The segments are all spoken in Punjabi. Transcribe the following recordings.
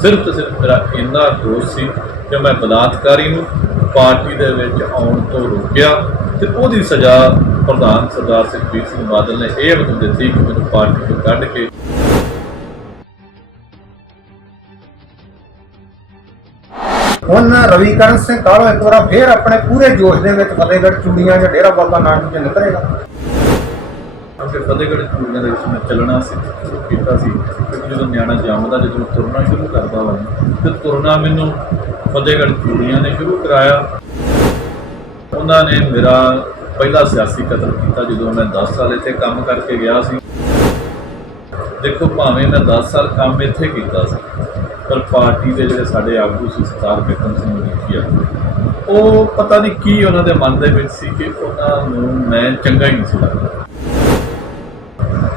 ਸਿਰਫ ਤੇ ਸਿਰਫ ਮੇਰਾ ਇੰਨਾ ਦੋਸ਼ ਸੀ ਕਿ ਮੈਂ ਬਲਾਤਕਾਰੀ ਨੂੰ ਪਾਰਟੀ ਦੇ ਵਿੱਚ ਆਉਣ ਤੋਂ ਰੋਕਿਆ ਤੇ ਉਹਦੀ ਸਜ਼ਾ ਪ੍ਰਧਾਨ ਸਰਦਾਰ ਸੁਖਬੀਰ ਸਿੰਘ ਬਾਦਲ ਨੇ ਇਹ ਮੈਨੂੰ ਦਿੱਤੀ ਕਿ ਮੈਨੂੰ ਪਾਰਟੀ ਤੋਂ ਕੱਢ ਕੇ ਹੁਣ ਰਵੀਕਰਨ ਸਿੰਘ ਕਾਹਲੋਂ ਇੱਕ ਵਾਰ ਫੇਰ ਆਪਣੇ ਪੂਰੇ ਜੋਸ਼ ਦੇ ਵਿੱਚ ਫਤਿਹਗੜ੍ਹ ਚੂੜੀਆਂ ਜਾਂ ਡੇਰਾ ਬਾਬਾ ਨਾਨਕ ਚ ਨਿਕਲੇਗਾ? ਕਿਉਂਕਿ ਫਤਿਹਗੜ੍ਹ ਚੂੜੀਆਂ ਦੇ ਵਿੱਚ ਮੈਂ ਚੱਲਣਾ ਸੀ, ਸ਼ੁਰੂ ਕੀਤਾ ਸੀ। ਜਦੋਂ ਨਿਆਣਾ ਜੰਮਦਾ, ਜਦੋਂ ਤੁਰਨਾ ਸ਼ੁਰੂ ਕਰਦਾ ਵਾ ਤੇ ਤੁਰਨਾ ਮੈਨੂੰ ਫਤਿਹਗੜ੍ਹ ਚੂੜੀਆਂ ਨੇ ਸ਼ੁਰੂ ਕਰਾਇਆ। ਉਹਨਾਂ ਨੇ ਮੇਰਾ ਪਹਿਲਾ ਸਿਆਸੀ ਕਤਲ ਕੀਤਾ, ਜਦੋਂ ਮੈਂ 10 ਸਾਲ ਇੱਥੇ ਕੰਮ ਕਰਕੇ ਗਿਆ ਸੀ। ਦੇਖੋ, ਭਾਵੇਂ ਮੈਂ 10 ਸਾਲ ਕੰਮ ਇੱਥੇ ਕੀਤਾ ਸੀ, ਪਰ ਪਾਰਟੀ ਦੇ ਜਿਹੜੇ ਸਾਡੇ ਆਗੂ ਸੀ, ਸਰਦਾਰ ਬਿਕਰਮ ਸਿੰਘ ਮਜੀਠੀਆ, ਉਹ ਪਤਾ ਨਹੀਂ ਕੀ ਉਹਨਾਂ ਦੇ ਮਨ ਦੇ ਵਿੱਚ ਸੀ ਕਿ ਉਹਨਾਂ ਨੂੰ ਮੈਂ ਚੰਗਾ ਹੀ ਨਹੀਂ ਸੀ ਲੱਗਦਾ।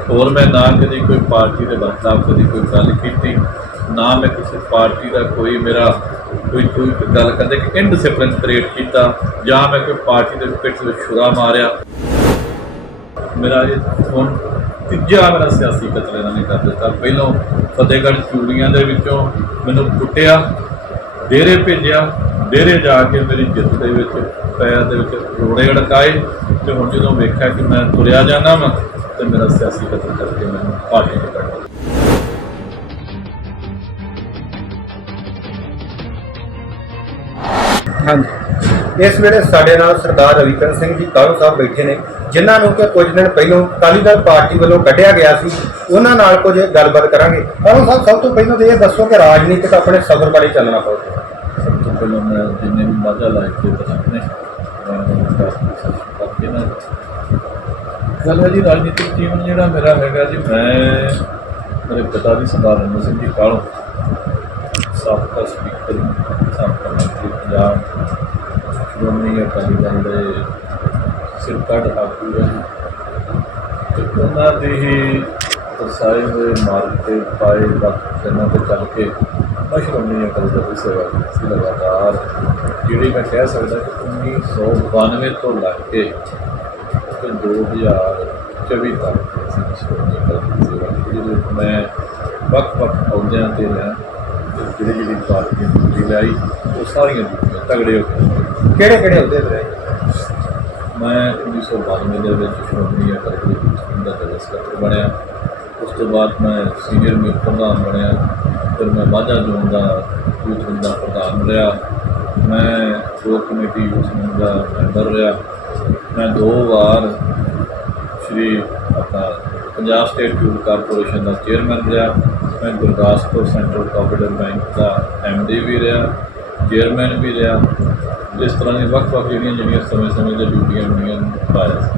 ਹੋਰ ਮੈਂ ਨਾ ਕਦੀ ਕੋਈ ਪਾਰਟੀ ਦੇ ਬਖਲਾਫ ਕਦੀ ਕੋਈ ਗੱਲ ਕੀਤੀ, ਨਾ ਮੈਂ ਕਿਸੇ ਪਾਰਟੀ ਦਾ ਕੋਈ ਮੇਰਾ ਕੋਈ ਕੋਈ ਗੱਲ ਕਰਦੇ ਕਿ ਇਨਡਿਸਪਲਿਨ ਕ੍ਰੀਏਟ ਕੀਤਾ, ਜਾਂ ਮੈਂ ਕੋਈ ਪਾਰਟੀ ਦੇ ਪਿੱਠ ਵਿੱਚ ਛੁਰਾ ਮਾਰਿਆ। ਮੇਰਾ ਇਹ ਹੁਣ ਤੀਜਾ ਮੇਰਾ ਸਿਆਸੀ ਕਤਲ ਇਹਨਾਂ ਨੇ ਕਰ ਦਿੱਤਾ। ਪਹਿਲੋਂ ਫਤਿਹਗੜ੍ਹ ਚੂੜੀਆਂ ਦੇ ਵਿੱਚੋਂ ਮੈਨੂੰ ਕੁੱਟਿਆ, ਡੇਰੇ ਭੇਜਿਆ, ਡੇਰੇ ਜਾ ਕੇ ਮੇਰੀ ਜਿੱਤ ਦੇ ਵਿੱਚ, ਪੈਰ ਦੇ ਵਿੱਚ ਰੋੜੇ ਅੜਕਾਏ, ਤੇ ਹੁਣ ਜਦੋਂ ਵੇਖਿਆ ਕਿ ਮੈਂ ਤੁਰਿਆ ਜਾਣਾ ਵਾ ਤੇ ਮੇਰਾ ਸਿਆਸੀ ਕਤਲ ਕਰਕੇ ਮੈਨੂੰ ਪਾਰਟੀ ਤੋਂ ਕੱਢ ਦਿੱਤਾ। ਹਾਂਜੀ। ਇਸ ਵੇਲੇ ਸਾਡੇ ਨਾਲ ਸਰਦਾਰ ਰਵੀਕਰਨ ਸਿੰਘ ਜੀ ਕਾਹਲੋਂ ਸਾਹਿਬ ਬੈਠੇ ਨੇ ਜਿਨ੍ਹਾਂ ਨੂੰ ਕਿ ਕੁਝ ਦਿਨ ਪਹਿਲਾਂ ਅਕਾਲੀ ਦਲ ਪਾਰਟੀ ਵੱਲੋਂ ਕੱਢਿਆ ਗਿਆ ਸੀ। ਉਹਨਾਂ ਨਾਲ ਕੁਝ ਗੱਲਬਾਤ ਕਰਾਂਗੇ। ਕਾਹਲੋਂ ਸਾਹਿਬ ਸਭ ਤੋਂ ਪਹਿਲਾਂ ਤਾਂ ਇਹ ਦੱਸੋ ਕਿ ਰਾਜਨੀਤਿਕ ਆਪਣੇ ਸਫ਼ਰ ਬਾਰੇ ਚੱਲਣਾ ਪਊਗਾ ਸਭ ਤੋਂ ਪਹਿਲਾਂ ਮੈਂ ਜਿੰਨੇ ਵੀ ਮਾਝਾ ਲਾਇਕ ਦੇ ਨੇ ਮੈਂ ਉਹਨਾਂ ਨੂੰ ਨਾ ਗੱਲ ਹੈ ਜੀ, ਰਾਜਨੀਤਿਕ ਜੀਵਨ ਜਿਹੜਾ ਮੇਰਾ ਹੈਗਾ ਜੀ, ਮੈਂ ਮੇਰੇ ਪਿਤਾ ਦੀ ਸਰਦਾਰ ਰਮਨ ਸਿੰਘ ਜੀ ਕਾਲੋਂ ਸਾਬਕਾ ਸਪੀਕਰ ਸਾਬਕਾ ਮੰਤਰੀ ਪੰਜਾਬ ਸ਼੍ਰੋਮਣੀ ਅਕਾਲੀ ਦਲ ਦੇ ਸਿਰਕੱਢ ਆਗੂ ਹੈ ਤੇ ਉਹਨਾਂ ਦੇ ਹੀ ਦਰਸਾਏ ਹੋਏ ਮਾਰਗ ਤੇ ਪਾਏ ਵਕਤ ਜਨਾਂ ਤੇ ਚੱਲ ਕੇ ਮੈਂ ਸ਼੍ਰੋਮਣੀ ਅਕਾਲੀ ਦਲ ਦੀ ਸੇਵਾ ਕੀਤੀ ਸੀ ਲਗਾਤਾਰ। ਜਿਹੜੀ ਮੈਂ ਕਹਿ ਸਕਦਾ ਕਿ 1992 ਤੋਂ ਲੱਗ ਕੇ ਤੇ 2024 ਤੱਕ ਅਸੀਂ ਸ਼੍ਰੋਮਣੀ ਅਕਾਲੀ ਸੇਵਾ ਜਿਹਦੇ ਵਿੱਚ ਮੈਂ ਵੱਖ-ਵੱਖ ਅਹੁਦਿਆਂ ਤੇ ਰਿਹਾ ਜਿਹੜੀ ਜਿਹੜੀ ਪਾਰਟੀ ਦੀ ਲਈ ਉਹ ਸਾਰੀਆਂ ਡਿਊਟੀਆਂ ਤਗੜੇ ਹੋ ਕੇ ਕਿਹੜੇ ਕਿਹੜੇ ਅਹੁਦੇ ਤੇ ਰਹੇ? ਮੈਂ 1992 ਦੇ ਵਿੱਚ ਸ਼੍ਰੋਮਣੀ ਅਕਾਲੀ ਦਲ ਦਾ ਜਨਰਲ ਸਕੱਤਰ ਬਣਿਆ। ਉਸ ਤੋਂ ਬਾਅਦ ਮੈਂ ਸੀਨੀਅਰ ਮੀਤ ਪ੍ਰਧਾਨ ਬਣਿਆ। ਫਿਰ ਮੈਂ ਮਾਝਾ ਜ਼ੋਨ ਦਾ ਯੂਥ ਦਾ ਪ੍ਰਧਾਨ ਰਿਹਾ। ਮੈਂ ਕੋਰ ਕਮੇਟੀ ਯੂਥ ਦਾ ਮੈਂਬਰ ਰਿਹਾ। ਮੈਂ ਦੋ ਵਾਰ ਸ਼੍ਰੀ ਆਪਣਾ ਪੰਜਾਬ ਸਟੇਟ ਫਿਊਲ ਕਾਰਪੋਰੇਸ਼ਨ ਦਾ ਚੇਅਰਮੈਨ ਰਿਹਾ। ਮੈਂ ਗੁਰਦਾਸਪੁਰ ਸੈਂਟਰਲ ਕੋਆਪਰੇਟਿਵ ਬੈਂਕ ਦਾ ਐਮਡੀ ਵੀ ਰਿਹਾ ਚੇਅਰਮੈਨ ਵੀ ਰਿਹਾ। ਇਸ ਤਰ੍ਹਾਂ ਦੀ ਵੱਖ-ਵੱਖ ਜਿਹੜੀਆਂ ਜਿਹੜੀਆਂ ਸਮੇਂ-ਸਮੇਂ ਦੇ ਡਿਊਟੀਆਂ ਬਣੀਆਂ ਪਾਇਆ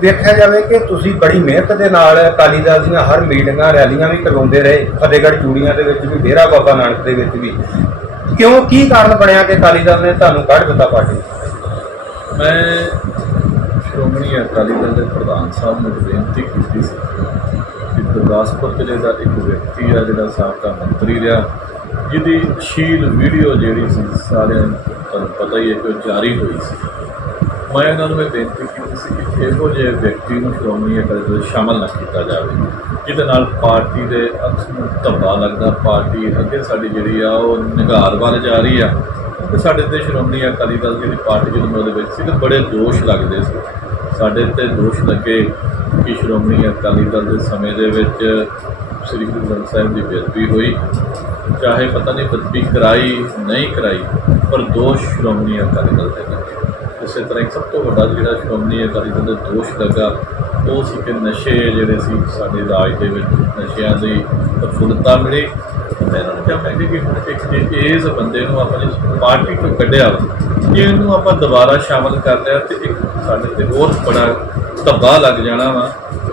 ਦੇਖਿਆ ਜਾਵੇ ਕਿ ਤੁਸੀਂ ਬੜੀ ਮਿਹਨਤ ਦੇ ਨਾਲ ਅਕਾਲੀ ਦਲ ਦੀਆਂ ਹਰ ਮੀਟਿੰਗਾਂ, ਰੈਲੀਆਂ ਵੀ ਕਰਵਾਉਂਦੇ ਰਹੇ। ਫਤਿਹਗੜ੍ਹ ਚੂੜੀਆਂ ਦੇ ਵਿੱਚ ਵੀ, ਡੇਰਾ ਬਾਬਾ ਨਾਨਕ ਦੇ ਵਿੱਚ ਵੀ। ਕਿਉਂ, ਕੀ ਕਾਰਨ ਬਣਿਆ ਕਿ ਅਕਾਲੀ ਦਲ ਨੇ ਤੁਹਾਨੂੰ ਕੱਢ ਦਿੱਤਾ ਪਾਰਟੀ? ਮੈਂ ਸ਼੍ਰੋਮਣੀ ਅਕਾਲੀ ਦਲ ਦੇ ਪ੍ਰਧਾਨ ਸਾਹਿਬ ਨੂੰ ਇੱਕ ਬੇਨਤੀ ਕੀਤੀ ਸੀ ਕਿ ਗੁਰਦਾਸਪੁਰ ਜ਼ਿਲ੍ਹੇ ਦਾ ਇੱਕ ਵਿਅਕਤੀ ਆ ਜਿਹੜਾ ਸਾਬਕਾ ਮੰਤਰੀ ਰਿਹਾ, ਜਿਹਦੀ ਸ਼ੀਲ ਵੀਡੀਓ ਜਿਹੜੀ ਸੀ ਸਾਰਿਆਂ ਨੂੰ ਤੁਹਾਨੂੰ ਪਤਾ ਹੀ ਹੈ ਕਿ ਉਹ ਜਾਰੀ ਹੋਈ ਸੀ। ਮੈਂ ਇਹਨਾਂ ਨੂੰ ਇਹ ਬੇਨਤੀ ਕੀਤੀ ਸੀ ਕਿ ਇਹੋ ਜਿਹੇ ਵਿਅਕਤੀ ਨੂੰ ਸ਼੍ਰੋਮਣੀ ਅਕਾਲੀ ਦਲ ਵਿੱਚ ਸ਼ਾਮਲ ਨਾ ਕੀਤਾ ਜਾਵੇ, ਜਿਹਦੇ ਨਾਲ ਪਾਰਟੀ ਦੇ ਅਕਸ ਨੂੰ ਧੱਬਾ ਲੱਗਦਾ, ਪਾਰਟੀ ਅੱਗੇ ਸਾਡੀ ਜਿਹੜੀ ਆ ਉਹ ਨਿਗਾਰ ਵੱਲ ਜਾ ਰਹੀ ਆ। ਤੇ ਸਾਡੇ ਤੇ ਸ਼੍ਰੋਮਣੀ ਅਕਾਲੀ ਦਲ ਜਿਹੜੀ ਪਾਰਟੀ ਜਦੋਂ ਮੈਂ ਉਹਦੇ ਵਿੱਚ ਸੀ, ਤੇ ਬੜੇ ਦੋਸ਼ ਲੱਗਦੇ ਸੀ। ਸਾਡੇ ਤੇ ਦੋਸ਼ ਲੱਗੇ ਕਿ ਸ਼੍ਰੋਮਣੀ ਅਕਾਲੀ ਦਲ ਦੇ ਸਮੇਂ ਦੇ ਵਿੱਚ ਸ੍ਰੀ ਗੁਰੂ ਗ੍ਰੰਥ ਸਾਹਿਬ ਦੀ ਬੇਅਦਬੀ ਹੋਈ। ਚਾਹੇ ਪਤਾ ਨਹੀਂ ਬੇਅਦਬੀ ਕਰਾਈ, ਨਹੀਂ ਕਰਾਈ, ਪਰ ਦੋਸ਼ ਸ਼੍ਰੋਮਣੀ ਅਕਾਲੀ ਦਲ ਤੇ ਲੱਗੇ। ਇਸੇ ਤਰ੍ਹਾਂ ਇੱਕ ਸਭ ਤੋਂ ਵੱਡਾ ਜਿਹੜਾ ਸ਼੍ਰੋਮਣੀ ਅਕਾਲੀ ਦਲ ਦੇ ਦੋਸ਼ ਲੱਗਾ, ਉਹ ਸੀ ਕਿ ਨਸ਼ੇ ਜਿਹੜੇ ਸੀ ਸਾਡੇ ਰਾਜ ਦੇ ਵਿੱਚ, ਨਸ਼ਿਆਂ ਦੀ ਪ੍ਰਫੁੱਲਤਾ ਮਿਲੀ। ਮੈਂ ਇਹਨਾਂ ਨੂੰ ਕਿਹਾ ਮੈਂ ਕਿ ਹੁਣ ਇੱਕ ਜੇ ਇਸ ਬੰਦੇ ਨੂੰ ਆਪਾਂ ਜਿਸ ਪਾਰਟੀ ਤੋਂ ਕੱਢਿਆ ਵਾ, ਇਹਨੂੰ ਆਪਾਂ ਦੁਬਾਰਾ ਸ਼ਾਮਲ ਕਰ ਲਿਆ ਤੇ ਇੱਕ ਸਾਡੇ ਤੇ ਹੋਰ ਬੜਾ ਧੱਬਾ ਲੱਗ ਜਾਣਾ ਵਾ।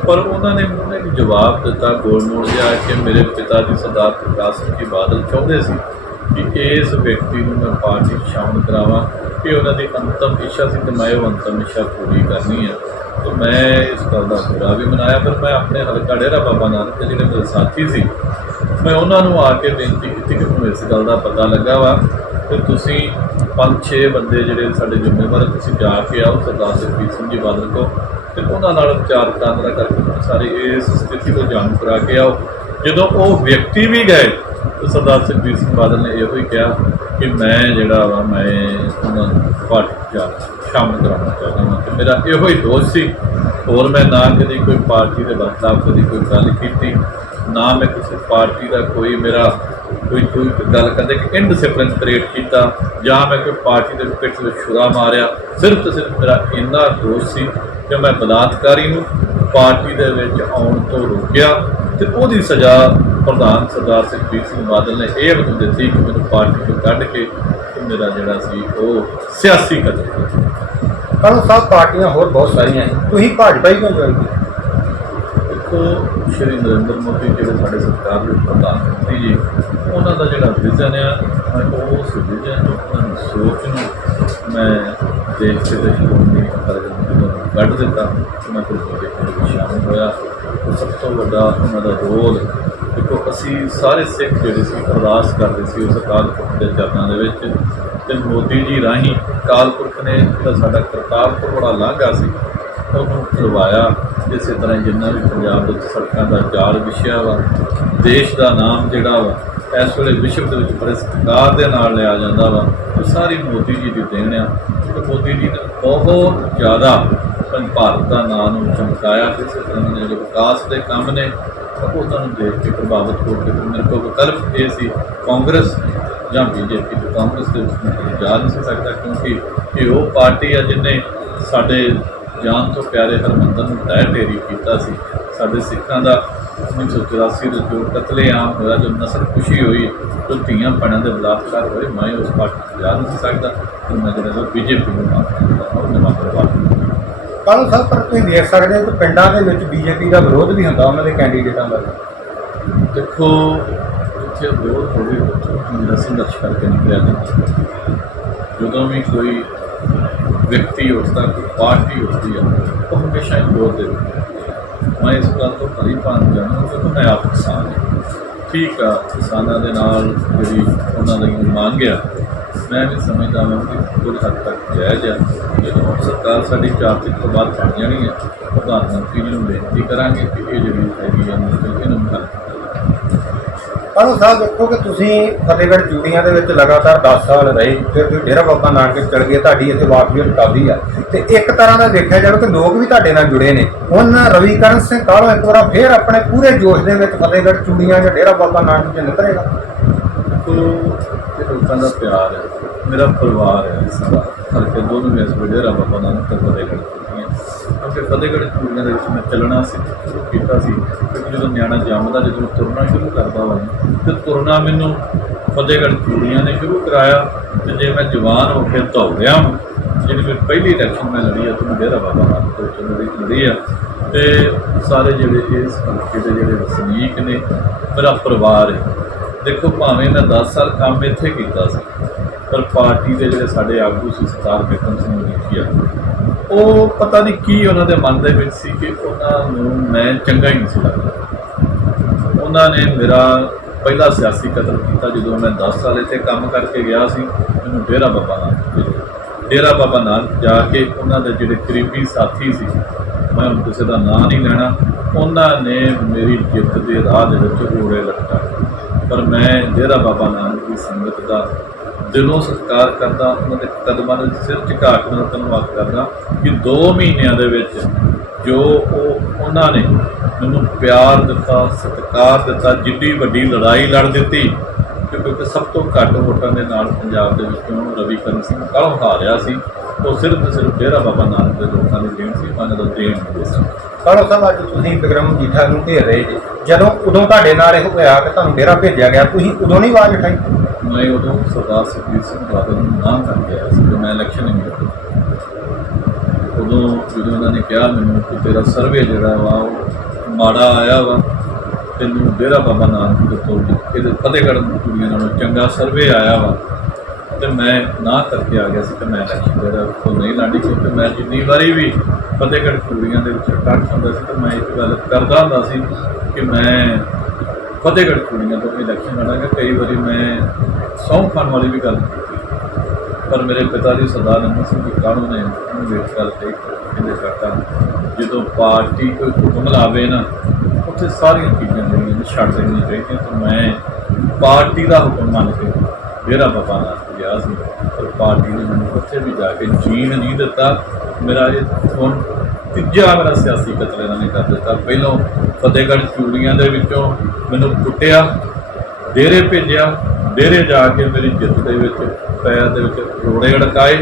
ਪਰ ਉਹਨਾਂ ਨੇ ਮੈਨੂੰ ਇੱਕ ਜਵਾਬ ਦਿੱਤਾ ਗੋਲ ਮੋੜ ਜਿਹਾ ਕਿ ਮੇਰੇ ਪਿਤਾ ਜੀ ਸਰਦਾਰ ਪ੍ਰਕਾਸ਼ ਸਿੰਘ ਜੀ ਬਾਦਲ ਚਾਹੁੰਦੇ ਸੀ ਕਿ ਇਸ ਵਿਅਕਤੀ ਨੂੰ ਮੈਂ ਪਾਰਟੀ 'ਚ ਸ਼ਾਮਲ ਕਰਾਵਾਂ ਕਿ ਉਹਨਾਂ ਦੀ ਅੰਤਮ ਇੱਛਾ ਸੀ ਤੇ ਮੈਂ ਉਹ ਅੰਤਮ ਇੱਛਾ ਪੂਰੀ ਕਰਨੀ ਹੈ ਤੇ ਮੈਂ ਇਸ ਗੱਲ ਦਾ ਬੁਰਾ ਵੀ ਮਨਾਇਆ, ਪਰ ਮੈਂ ਆਪਣੇ ਹਲਕਾ ਡੇਰਾ ਬਾਬਾ ਨਾਨਕ ਦੇ ਜਿਹੜੇ ਮੇਰੇ ਸਾਥੀ ਸੀ। ਮੈਂ ਉਹਨਾਂ ਨੂੰ ਆ ਕੇ ਬੇਨਤੀ ਕੀਤੀ ਕਿ ਤੁਹਾਨੂੰ ਇਸ ਗੱਲ ਦਾ ਪਤਾ ਲੱਗਾ ਵਾ ਕਿ ਤੁਸੀਂ ਪੰਜ ਛੇ ਬੰਦੇ ਜਿਹੜੇ ਸਾਡੇ ਜ਼ਿੰਮੇਵਾਰ ਤੁਸੀਂ ਜਾ ਕੇ ਆਓ, ਸਰਦਾਰ ਸੁਖਬੀਰ ਸਿੰਘ ਜੀ ਬਾਦਲ ਕੋ ਤੇ ਉਹਨਾਂ ਨਾਲ ਵਿਚਾਰ ਵਟਾਂਦਰਾ ਕਰਕੇ ਸਾਰੇ ਇਸ ਸਥਿਤੀ ਤੋਂ ਜਾਣੂ ਕਰਾ ਕੇ ਆਓ। ਜਦੋਂ ਉਹ ਵਿਅਕਤੀ ਵੀ ਗਏ ਸਰਦਾਰ ਸੁਖਬੀਰ ਸਿੰਘ ਬਾਦਲ ਨੇ ਇਹੋ ਹੀ ਕਿਹਾ ਕਿ ਮੈਂ ਜਿਹੜਾ ਵਾ, ਮੈਂ ਉਹਨਾਂ ਨੂੰ ਪਾਰਟੀ 'ਚ ਸ਼ਾਮਲ ਕਰਾਉਣਾ ਚਾਹੁੰਦਾ ਹਾਂ ਤੇ ਮੇਰਾ ਇਹੋ ਹੀ ਦੋਸ਼ ਸੀ। ਹੋਰ ਮੈਂ ਨਾ ਕਦੀ ਕੋਈ ਪਾਰਟੀ ਦੇ ਵਰਤਾਵ ਕਦੀ ਕੋਈ ਗੱਲ ਕੀਤੀ, ਨਾ ਮੈਂ ਕਿਸੇ ਪਾਰਟੀ ਦਾ ਕੋਈ ਮੇਰਾ ਕੋਈ ਕੋਈ ਗੱਲ ਕਰਦੇ ਕਿ ਇਨਡਿਸਪਲਿਨ ਕ੍ਰੀਏਟ ਕੀਤਾ, ਜਾਂ ਮੈਂ ਕੋਈ ਪਾਰਟੀ ਦੇ ਪਿੱਠ ਵਿੱਚ ਛੁਰਾ ਮਾਰਿਆ। ਸਿਰਫ ਤੇ ਸਿਰਫ ਮੇਰਾ ਇੰਨਾ ਦੋਸ਼ ਸੀ ਕਿ ਮੈਂ ਬਲਾਤਕਾਰੀ ਨੂੰ ਪਾਰਟੀ ਦੇ ਵਿੱਚ ਆਉਣ ਤੋਂ ਰੋਕਿਆ। ਤੇ ਉਹਦੀ ਸਜ਼ਾ ਪ੍ਰਧਾਨ ਸਰਦਾਰ ਸੁਖਬੀਰ ਸਿੰਘ ਬਾਦਲ ਨੇ ਇਹ ਮੈਨੂੰ ਦਿੱਤੀ ਕਿ ਮੈਨੂੰ ਪਾਰਟੀ ਤੋਂ ਕੱਢ ਕੇ ਮੇਰਾ ਜਿਹੜਾ ਸੀ ਉਹ ਸਿਆਸੀ ਕਤਲ ਕੀਤਾ ਕਾਨੂੰ ਸਾਹਿਬ ਪਾਰਟੀਆਂ ਹੋਰ ਬਹੁਤ ਸਾਰੀਆਂ ਹੈ ਤੁਸੀਂ ਭਾਜਪਾ ਹੀ ਕਿਉਂ ਜੁਆਇਨ ਕੀਤੀ ਦੇਖੋ ਸ਼੍ਰੀ ਨਰਿੰਦਰ ਮੋਦੀ ਜਿਹੜੇ ਸਾਡੇ ਸਰਕਾਰ ਦੇ ਪ੍ਰਧਾਨ ਮੰਤਰੀ ਜੀ ਉਹਨਾਂ ਦਾ ਜਿਹੜਾ ਵਿਜ਼ਨ ਆ ਉਸ ਵਿਜ਼ਨ ਨੂੰ ਦੀ ਸੋਚ ਨੂੰ ਮੈਂ ਦੇਖ ਕੇ ਅਕਾਲੀ ਦਲ ਨੂੰ ਕੱਢ ਦਿੱਤਾ ਉਹਨਾਂ ਮੈਂ ਫਿਰ ਵਿੱਚ ਸ਼ਾਮਲ ਹੋਇਆ। ਸਭ ਤੋਂ ਵੱਡਾ ਉਹਨਾਂ ਦਾ ਰੋਲ, ਦੇਖੋ ਅਸੀਂ ਸਾਰੇ ਸਿੱਖ ਜਿਹੜੇ ਸੀ, ਅਰਦਾਸ ਕਰਦੇ ਸੀ ਉਸ ਅਕਾਲ ਪੁਰਖ ਦੇ ਚਰਨਾਂ ਦੇ ਵਿੱਚ। ਤੇ ਮੋਦੀ ਜੀ ਰਾਹੀਂ ਅਕਾਲ ਪੁਰਖ ਨੇ ਜਿਹੜਾ ਸਾਡਾ ਕਰਤਾਰਪੁਰ ਬੜਾ ਲਾਂਘਾ ਸੀ, ਉਹਨੂੰ ਖੁਲਵਾਇਆ। ਇਸੇ ਤਰ੍ਹਾਂ ਹੀ ਜਿੰਨਾ ਵੀ ਪੰਜਾਬ ਦੇ ਵਿੱਚ ਸੜਕਾਂ ਦਾ ਜਾਲ ਵਿਛਿਆ ਵਾ, ਦੇਸ਼ ਦਾ ਨਾਮ ਜਿਹੜਾ ਵਾ, ਇਸ ਵੇਲੇ ਵਿਸ਼ਵ ਦੇ ਵਿੱਚ ਬੜੇ ਸਤਿਕਾਰ ਦੇ ਨਾਲ ਲਿਆ ਜਾਂਦਾ ਵਾ, ਉਹ ਸਾਰੀ ਮੋਦੀ ਜੀ ਦੀ ਦੇਣ ਆ। ਤੇ ਮੋਦੀ ਜੀ ਨੇ ਬਹੁਤ ਜ਼ਿਆਦਾ ਪੰ- ਭਾਰਤ ਦਾ ਨਾਮ ਨੂੰ ਚਮਕਾਇਆ ਕਿਸੇ ਤਰ੍ਹਾਂ ਦੇ ਜਿਹੜੇ ਵਿਕਾਸ ਦੇ ਕੰਮ ਨੇ ਉਹ ਤੁਹਾਨੂੰ ਦੇਖ ਕੇ ਪ੍ਰਭਾਵਿਤ ਹੋ ਕੇ ਮੇਰੇ ਕੋਲ ਵਿਕਲਪ ਇਹ ਸੀ, ਕਾਂਗਰਸ ਜਾਂ ਬੀਜੇਪੀ, ਤੇ ਕਾਂਗਰਸ ਦੇ ਵਿੱਚ ਮੈਂ ਜਾ ਨਹੀਂ ਸੀ ਸਕਦਾ ਕਿਉਂਕਿ ਇਹ ਉਹ ਪਾਰਟੀ ਆ ਜਿਹਨੇ ਸਾਡੇ ਜਾਨ ਤੋਂ ਪਿਆਰੇ ਹਰਮੰਦਰ ਨੂੰ ਤਹਿ ਢੇਰੀ ਕੀਤਾ ਸੀ। ਸਾਡੇ ਸਿੱਖਾਂ ਦਾ 1984 ਦੇ ਜੋ ਕਤਲੇਆਮ ਹੋਇਆ, ਜੋ ਨਸਲ ਖੁਸ਼ੀ ਹੋਈ, ਜੋ ਧੀਆਂ ਭੈਣਾਂ ਦੇ ਬਲਾਤਕਾਰ ਹੋਏ, ਮੈਂ ਉਸ ਪਾਰਟੀ 'ਚ ਜਾ ਨਹੀਂ ਸੀ ਸਕਦਾ। ਤੇ ਮੈਂ ਜਿਹੜਾ ਬੀਜੇਪੀ ਨੂੰ ਮੰਨਦਾ ਉਹ ਨਵਾਂ ਪਰਿਵਾਰ ਕਾਨੂੰ ਸਾਹਿਬ ਪਰ ਤੁਸੀਂ ਦੇਖ ਸਕਦੇ ਹੋ ਕਿ ਪਿੰਡਾਂ ਦੇ ਵਿੱਚ ਬੀਜੇਪੀ ਦਾ ਵਿਰੋਧ ਵੀ ਹੁੰਦਾ ਉਹਨਾਂ ਦੇ ਕੈਂਡੀਡੇਟਾਂ ਦਾ ਦੇਖੋ, ਇੱਥੇ ਵਿਰੋਧ ਹੋਵੇ ਮੇਰਾ ਸੰਘਰਸ਼ ਕਰਕੇ ਨਿਕਲਿਆ ਜਾਂਦਾ। ਜਦੋਂ ਵੀ ਕੋਈ ਵਿਅਕਤੀ ਉਸਦਾ ਕੋਈ ਪਾਰਟੀ ਉਸਦੀ ਆ, ਉਹ ਹਮੇਸ਼ਾ ਹੀ ਵਿਰੋਧ ਦੇ ਵਿੱਚ ਹੈ। ਮੈਂ ਇਸ ਗੱਲ ਤੋਂ ਭਲੀ ਭਾਂਤ ਜਾਣਦਾ ਕਿ ਮੈਂ ਆਪ ਕਿਸਾਨ ਹਾਂ। ਠੀਕ ਆ, ਕਿਸਾਨਾਂ ਦੇ ਨਾਲ ਜਿਹੜੀ ਉਹਨਾਂ ਦੀ ਮੰਗ ਆ, ਮੈਂ ਵੀ ਸਮਝਦਾ ਹਾਂ ਕਿ ਕੁਝ ਹੱਦ ਤੱਕ ਜਾਇਜ਼ ਆ। ਜਦੋਂ ਸਰਕਾਰ ਸਾਡੀ ਚਾਰ ਤੱਕ ਤੋਂ ਬਾਅਦ ਬਣ ਜਾਣੀ ਹੈ ਪ੍ਰਧਾਨ ਮੰਤਰੀ ਜੀ ਨੂੰ ਬੇਨਤੀ ਕਰਾਂਗੇ ਕਿ ਇਹ ਜਿਹੜੀ ਹੈਗੀ ਆ ਮੁਸ਼ਕਿਲ ਇਹਨੂੰ ਹੱਲ ਕਾਨੂੰ ਸਾਹਿਬ, ਦੇਖੋ ਕਿ ਤੁਸੀਂ ਫਤਿਹਗੜ੍ਹ ਚੂੜੀਆਂ ਦੇ ਵਿੱਚ ਲਗਾਤਾਰ 10 ਸਾਲ ਰਹੇ, ਫਿਰ ਤੁਸੀਂ ਡੇਰਾ ਬਾਬਾ ਨਾਨਕ ਚਲ ਗਏ ਤੁਹਾਡੀ ਇੱਥੇ ਵਾਕਫੀਅਤ ਕਾਫੀ ਆ। ਤੇ ਇੱਕ ਤਰ੍ਹਾਂ ਦਾ ਦੇਖਿਆ ਜਾਵੇ ਕਿ ਲੋਕ ਵੀ ਤੁਹਾਡੇ ਨਾਲ ਜੁੜੇ ਨੇ। ਹੁਣ ਰਵੀਕਰਨ ਸਿੰਘ ਕਾਹਲੋਂ ਇੱਕ ਵਾਰ ਫੇਰ ਆਪਣੇ ਪੂਰੇ ਜੋਸ਼ ਦੇ ਵਿੱਚ ਫਤਿਹਗੜ੍ਹ ਚੂੜੀਆਂ ਜਾਂ ਡੇਰਾ ਬਾਬਾ ਨਾਨਕ ਚ ਨਿਕਲੇਗਾ? ਦੇਖੋ, ਇਹ ਲੋਕਾਂ ਦਾ ਪਿਆਰ ਹੈ, ਮੇਰਾ ਪਰਿਵਾਰ ਹੈ ਸਾਰਾ ਹਲਕੇ ਦੋਨੋਂ ਵੀ ਡੇਰਾ ਬਾਬਾ ਨਾਨਕ ਤੇ ਫਤਿਹਗੜ੍ਹ ਚੁੱਕੀਆਂ ਕਿਉਂਕਿ ਫਤਿਹਗੜ੍ਹ ਚੂੜੀਆਂ ਦੇ ਵਿੱਚ ਮੈਂ ਚੱਲਣਾ ਸੀ, ਸ਼ੁਰੂ ਕੀਤਾ ਸੀ। ਕਿਉਂਕਿ ਜਦੋਂ ਨਿਆਣਾ ਜੰਮਦਾ, ਜਦੋਂ ਤੁਰਨਾ ਸ਼ੁਰੂ ਕਰਦਾ ਵਾ ਤੇ ਤੁਰਨਾ ਮੈਨੂੰ ਫਤਿਹਗੜ੍ਹ ਚੂੜੀਆਂ ਨੇ ਸ਼ੁਰੂ ਕਰਾਇਆ ਤੇ ਜੇ ਮੈਂ ਜਵਾਨ ਹੋ ਕੇ ਦੌੜਿਆ ਜਿਹੜੀ ਮੇਰੀ ਪਹਿਲੀ ਇਲੈਕਸ਼ਨ ਮੈਂ ਲੜੀ ਆ, ਤੇ ਡੇਰਾ ਬਾਬਾ ਨਾਨਕ ਤੋਂ ਚੁਣੀ ਲੜੀ ਆ। ਤੇ ਸਾਰੇ ਜਿਹੜੇ ਇਸ ਹਲਕੇ ਦੇ ਜਿਹੜੇ ਵਸਨੀਕ ਨੇ, ਮੇਰਾ ਪਰਿਵਾਰ ਹੈ। ਦੇਖੋ, ਭਾਵੇਂ ਮੈਂ 10 ਸਾਲ ਕੰਮ ਇੱਥੇ ਕੀਤਾ ਸੀ, ਪਰ ਪਾਰਟੀ ਦੇ ਜਿਹੜੇ ਸਾਡੇ ਆਗੂ ਸੀ, ਸਰਦਾਰ ਬਿਕਰਮ ਸਿੰਘ ਮਜੀਠੀਆ ਉਹ ਪਤਾ ਨਹੀਂ ਕੀ ਉਹਨਾਂ ਦੇ ਮਨ ਦੇ ਵਿੱਚ ਸੀ ਕਿ ਉਹਨਾਂ ਨੂੰ ਮੈਂ ਚੰਗਾ ਹੀ ਨਹੀਂ ਸੀ ਲੱਗਦਾ। ਉਹਨਾਂ ਨੇ ਮੇਰਾ ਪਹਿਲਾ ਸਿਆਸੀ ਕਤਲ ਕੀਤਾ ਜਦੋਂ ਮੈਂ 10 ਸਾਲ ਇੱਥੇ ਕੰਮ ਕਰਕੇ ਗਿਆ ਸੀ। ਮੈਨੂੰ ਡੇਰਾ ਬਾਬਾ ਨਾਨਕ ਡੇਰਾ ਬਾਬਾ ਨਾਨਕ ਜਾ ਕੇ ਉਹਨਾਂ ਦੇ ਜਿਹੜੇ ਕਰੀਬੀ ਸਾਥੀ ਸੀ, ਮੈਂ ਹੁਣ ਕਿਸੇ ਦਾ ਨਾਂ ਨਹੀਂ ਲੈਣਾ। ਉਹਨਾਂ ਨੇ ਮੇਰੀ ਜਿੱਤ ਦੇ ਰਾਹ ਦੇ ਵਿੱਚ ਰੋੜੇ ਲਟਕਾ ਪਰ ਮੈਂ ਡੇਰਾ ਬਾਬਾ ਨਾਨਕ ਦੀ ਸੰਗਤ ਦਾ ਦਿਲੋਂ ਸਤਿਕਾਰ ਕਰਦਾ, ਉਹਨਾਂ ਦੇ ਕਦਮਾਂ ਦੇ ਸਿਰ ਝੁਕਾ ਕੇ ਉਹਨਾਂ ਦਾ ਧੰਨਵਾਦ ਕਰਦਾ ਕਿ 2 ਮਹੀਨਿਆਂ ਦੇ ਵਿੱਚ ਜੋ ਉਹ, ਉਹਨਾਂ ਨੇ ਮੈਨੂੰ ਪਿਆਰ ਦਿੱਤਾ, ਸਤਿਕਾਰ ਦਿੱਤਾ, ਜਿੱਡੀ ਵੱਡੀ ਲੜਾਈ ਲੜ ਦਿੱਤੀ, ਕਿਉਂਕਿ ਸਭ ਤੋਂ ਘੱਟ ਵੋਟਾਂ ਦੇ ਨਾਲ ਪੰਜਾਬ ਦੇ ਵਿੱਚੋਂ ਰਵੀ ਕਰਨ ਸਿੰਘ ਕਾਹਲੋਂ ਰਿਹਾ ਸੀ, ਉਹ ਸਿਰਫ ਤੇ ਸਿਰਫ ਡੇਰਾ ਬਾਬਾ ਨਾਨਕ ਦੇ ਲੋਕਾਂ ਨੂੰ ਦੇਣ ਸੀ, ਉਹਨਾਂ ਦਾ ਦੇਣ ਨਹੀਂ ਸੀ। ਕਾਨੂੰ ਸਾਹਿਬ ਅੱਜ ਤੁਸੀਂ ਬਿਕਰਮ ਜੀਠਾ ਨੂੰ ਘੇਰ ਰਹੇ ਜੀ। ਜਦੋਂ ਉਦੋਂ ਤੁਹਾਡੇ ਨਾਲ ਇਹ ਹੋਇਆ ਕਿ ਤੁਹਾਨੂੰ ਡੇਰਾ ਭੇਜਿਆ ਗਿਆ, ਤੁਸੀਂ ਉਦੋਂ ਨਹੀਂ ਆਵਾਜ਼ ਉਠਾਈ? ਮੈਂ ਉਦੋਂ ਸਰਦਾਰ ਸੁਖਬੀਰ ਸਿੰਘ ਬਾਦਲ ਨੂੰ ਨਾ ਕਰ ਗਿਆ ਸੀ ਕਿ ਮੈਂ ਇਲੈਕਸ਼ਨ ਨਹੀਂ ਲੜਦਾ ਉਦੋਂ ਜਦੋਂ ਉਹਨਾਂ ਨੇ ਕਿਹਾ ਮੈਨੂੰ ਕਿ ਤੇਰਾ ਸਰਵੇ ਜਿਹੜਾ ਵਾ, ਉਹ ਮਾੜਾ ਆਇਆ ਵਾ, ਤੈਨੂੰ ਡੇਰਾ ਬਾਬਾ ਨਾਨਕ ਦੇ ਤੋਂ ਇਹਦੇ ਫਤਿਹਗੜ੍ਹ ਕੁੜੀਆਂ ਨਾਲੋਂ ਚੰਗਾ ਸਰਵੇ ਆਇਆ ਵਾ। ਤੇ ਮੈਂ ਨਾ ਕਰਕੇ ਆ ਗਿਆ ਸੀ ਕਿ ਮੈਂ ਇਲੈਕਸ਼ਨ ਜਿਹੜਾ ਉਹ ਨਹੀਂ ਲੜਨੀ ਕਿਉਂਕਿ ਮੈਂ ਜਿੰਨੀ ਵਾਰੀ ਵੀ ਫਤਿਹਗੜ੍ਹ ਕੁੜੀਆਂ ਦੇ ਵਿੱਚ ਇਕੱਠ ਹੁੰਦਾ ਸੀ ਤਾਂ ਮੈਂ ਇਹ ਗੱਲ ਕਰਦਾ ਹੁੰਦਾ ਸੀ ਕਿ ਮੈਂ ਫਤਿਹਗੜ੍ਹ ਕੁੜੀਆਂ ਤੋਂ ਇਲੈਕਸ਼ਨ ਲੜਾਂਗਾ ਕਈ ਵਾਰੀ ਮੈਂ ਸਹੁੰ ਖਾਣ ਵਾਲੀ ਵੀ ਗੱਲ ਕੀਤੀ ਪਰ ਮੇਰੇ ਪਿਤਾ ਜੀ ਸਰਦਾਰ ਅਮਰ ਸਿੰਘ ਜੀ ਕਾਹਨੂੰ ਨੇ ਉਹਨੂੰ ਵੇਖ ਗੱਲ ਕਹੀ ਕਹਿੰਦੇ ਕਾਕਾ ਜਦੋਂ ਪਾਰਟੀ ਕੋਈ ਹੁਕਮ ਲਾਵੇ ਨਾ ਉੱਥੇ ਸਾਰੀਆਂ ਚੀਜ਼ਾਂ ਜਿਹੜੀਆਂ ਨੇ ਛੱਡ ਦੇਣੀਆਂ ਚਾਹੀਦੀਆਂ ਤਾਂ ਮੈਂ ਪਾਰਟੀ ਦਾ ਹੁਕਮ ਮੰਨ ਕੇ ਡੇਰਾ ਬਾਬਾ ਨਾਨਕ ਗਿਆ ਸੀ ਪਰ ਪਾਰਟੀ ਨੇ ਮੈਨੂੰ ਉੱਥੇ ਵੀ ਜਾ ਕੇ ਜੀਣ ਨਹੀਂ ਦਿੱਤਾ ਮੇਰਾ ਇਹ ਹੁਣ ਤੀਜਾ ਮੇਰਾ ਸਿਆਸੀ ਕਤਲ ਇਹਨਾਂ ਨੇ ਕਰ ਦਿੱਤਾ। ਪਹਿਲੋਂ ਫਤਿਹਗੜ੍ਹ ਚੂੜੀਆਂ ਦੇ ਵਿੱਚੋਂ ਮੈਨੂੰ ਕੁੱਟਿਆ ਡੇਰੇ ਭੇਜਿਆ ਡੇਰੇ ਜਾ ਕੇ ਮੇਰੀ ਜਿੱਤ ਦੇ ਵਿੱਚ ਪੈਰ ਦੇ ਵਿੱਚ ਰੋੜੇ ਅੜਕਾਏ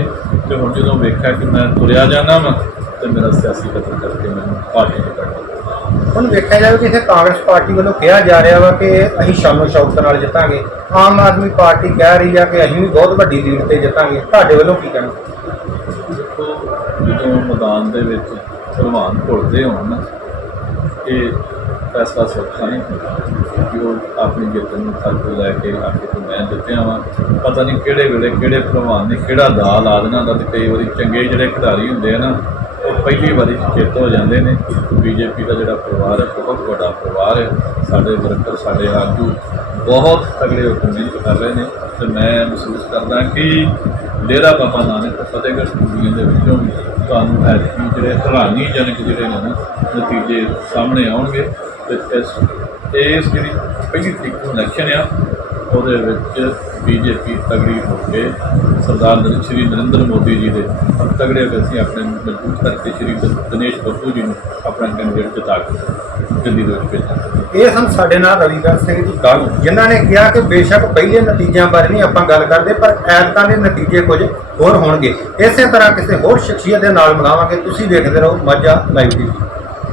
ਤੇ ਹੁਣ ਜਦੋਂ ਵੇਖਿਆ ਕਿ ਮੈਂ ਤੁਰਿਆ ਜਾਣਾ ਵਾ ਤੇ ਮੇਰਾ ਸਿਆਸੀ ਕਤਲ ਕਰਕੇ ਮੈਨੂੰ ਪਾਰਟੀ ਨੇ ਕੱਢ ਦਿੱਤਾ। ਹੁਣ ਵੇਖਿਆ ਜਾਵੇ ਕਿ ਇੱਥੇ ਕਾਂਗਰਸ ਪਾਰਟੀ ਵੱਲੋਂ ਕਿਹਾ ਜਾ ਰਿਹਾ ਵਾ ਕਿ ਅਸੀਂ ਸ਼ਾਨੋ ਸ਼ੌਕਤ ਨਾਲ ਜਿੱਤਾਂਗੇ। ਆਮ ਆਦਮੀ ਪਾਰਟੀ ਕਹਿ ਰਹੀ ਆ ਕਿ ਅਸੀਂ ਵੀ ਬਹੁਤ ਵੱਡੀ ਲੀਡ ਤੇ ਜਿੱਤਾਂਗੇ। ਤੁਹਾਡੇ ਵੱਲੋਂ ਕੀ ਕਹਿਣਾ? ਦੇਖੋ ਜਦੋਂ ਮੈਦਾਨ ਦੇ ਵਿੱਚ ਭਲਵਾਨ ਭੁੱਲਦੇ ਹੋਣ ਨਾ, ਇਹ ਫੈਸਲਾ ਸੌਖਾ ਨਹੀਂ ਹੁੰਦਾ। ਕਿ ਉਹ ਆਪਣੀ ਜਿੱਤ ਨੂੰ ਥੱਕ ਲੈ ਕੇ ਆ ਤੋਂ ਮੈਂ ਜਿੱਤਿਆ ਵਾਂ, ਪਤਾ ਨਹੀਂ ਕਿਹੜੇ ਵੇਲੇ ਕਿਹੜੇ ਭਲਵਾਨ ਨੇ, ਕਿਹੜਾ ਦਾ ਲਾ ਦੇਣਾ ਹੁੰਦਾ ਤੇ ਕਈ ਵਾਰੀ ਚੰਗੇ ਜਿਹੜੇ ਖਿਡਾਰੀ ਹੁੰਦੇ ਆ ਨਾ, ਉਹ ਪਹਿਲੀ ਵਾਰੀ 'ਚ ਚਿੱਤ ਹੋ ਜਾਂਦੇ ਨੇ। ਬੀਜੇਪੀ ਦਾ ਜਿਹੜਾ ਪਰਿਵਾਰ ਹੈ, ਬਹੁਤ ਵੱਡਾ ਪਰਿਵਾਰ ਹੈ, ਸਾਡੇ ਵਰਕਰ, ਸਾਡੇ ਆਗੂ ਬਹੁਤ ਤਗੜੇ ਹੋ ਕੇ ਮਿਹਨਤ ਕਰ ਰਹੇ ਨੇ ਤੇ ਮੈਂ ਮਹਿਸੂਸ ਕਰਦਾ ਕਿ ਡੇਰਾ ਬਾਬਾ ਨਾਨਕ ਫਤਿਹਗੜ੍ਹ ਸਟੂਡੀਓ ਦੇ ਵਿੱਚੋਂ ਤੁਹਾਨੂੰ ਐਤਕੀ ਜਿਹੜੇ ਹੈਰਾਨੀਜਨਕ ਜਿਹੜੇ ਨੇ ਨਤੀਜੇ ਸਾਹਮਣੇ ਆਉਣਗੇ ਤੇ ਇਸ ਇਸ ਜਿਹੜੀ ਪਹਿਲੀ ਤਰੀਕ ਨੂੰ ਇਲੈਕਸ਼ਨ ਆ ਉਹਦੇ ਵਿੱਚ ਬੀਜੇਪੀ ਤਗੜੀ ਹੋ ਕੇ ਸਰਦਾਰ ਸ਼੍ਰੀ ਨਰਿੰਦਰ ਮੋਦੀ ਜੀ ਦੇ ਤਗੜੇ ਹੋ ਕੇ ਅਸੀਂ ਆਪਣੇ ਮਜ਼ਬੂਤ ਕਰਕੇ ਸ਼੍ਰੀ ਦਿਨੇਸ਼ ਬੱਬੂ ਜੀ ਨੂੰ ਆਪਣਾ ਕੈਂਡੀਡੇਟ ਜਿਤਾ ਕੇ ਦਿੱਲੀ ਦੇ ਵਿੱਚ ਭੇਜਾਂਗੇ ਇਹ ਸਨ ਸਾਡੇ ਨਾਲ ਰਵੀਂਦਰ ਸਿੰਘ ਜੀ। ਕਾਲੂ ਜਿਨ੍ਹਾਂ ਨੇ ਕਿਹਾ ਕਿ ਬੇਸ਼ੱਕ ਪਹਿਲੇ ਨਤੀਜਿਆਂ ਬਾਰੇ ਨਹੀਂ ਆਪਾਂ ਗੱਲ ਕਰਦੇ ਪਰ ਐਤਕਾਂ ਦੇ ਨਤੀਜੇ ਕੁਝ ਹੋਰ ਹੋਣਗੇ। ਇਸੇ ਤਰ੍ਹਾਂ ਕਿਸੇ ਹੋਰ ਸ਼ਖਸੀਅਤ ਦੇ ਨਾਲ ਮਿਲਾਵਾਂਗੇ। ਤੁਸੀਂ ਵੇਖਦੇ ਰਹੋ ਮਾਝਾ ਲਾਈਵ ਟੀਵੀ।